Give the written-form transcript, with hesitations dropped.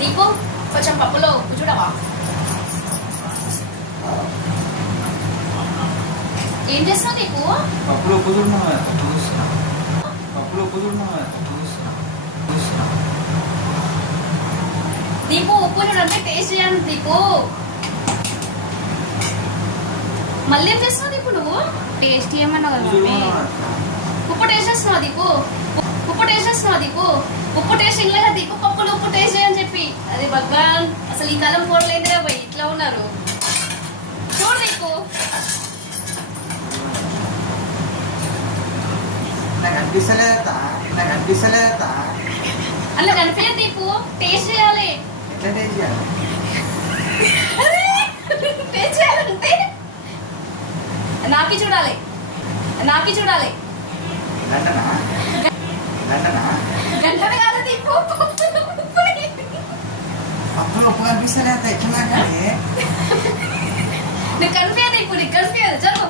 దీపు కొంచెం పప్పులో ఉప్పు చూడవా? ఏం చేస్తావు దీపు? పప్పులో ఉప్పు చూడమా? పప్పులో ఉప్పు చూడమా? దీపు ఉప్పు చూడంటే టేస్ట్ చేయండి దీపు. మళ్ళీ ఏం చేస్తున్నావు దీపు నువ్వు? టేస్ట్ చేయమన్నావు కదా మమ్మీ. ఉప్పు టేస్ట్ చేస్తున్నావు దీపు. ఉప్పు టేస్ట్ చేస్తున్నావు దీపు. ఉప్పు టేస్ట్ ఇల్లగా దీపు. పప్పులు ఉప్పు టేస్ట్ చేయని చెప్పి అది భగవాన్. అసలు ఈ కాలం పోరలేదురా పోయి ఇట్లా ఉన్నారు. చూడు దీపు. నాకు అనిపిస్తలేదా? అలా కనిపించదు దీపు. టేస్ట్ చేయాలి. ఎట్లా టేస్ట్ చేయాలి? టేస్ట్ చేయాలంటే నాకి చూడాలి. గంటనే కాదు దీపు. పప్పులో ఉప్పు కనిపిస్తలేదా? ఎట్లా నీకు కనిపించదు ఇప్పుడు. నీకు కనిపించదు. చదువు.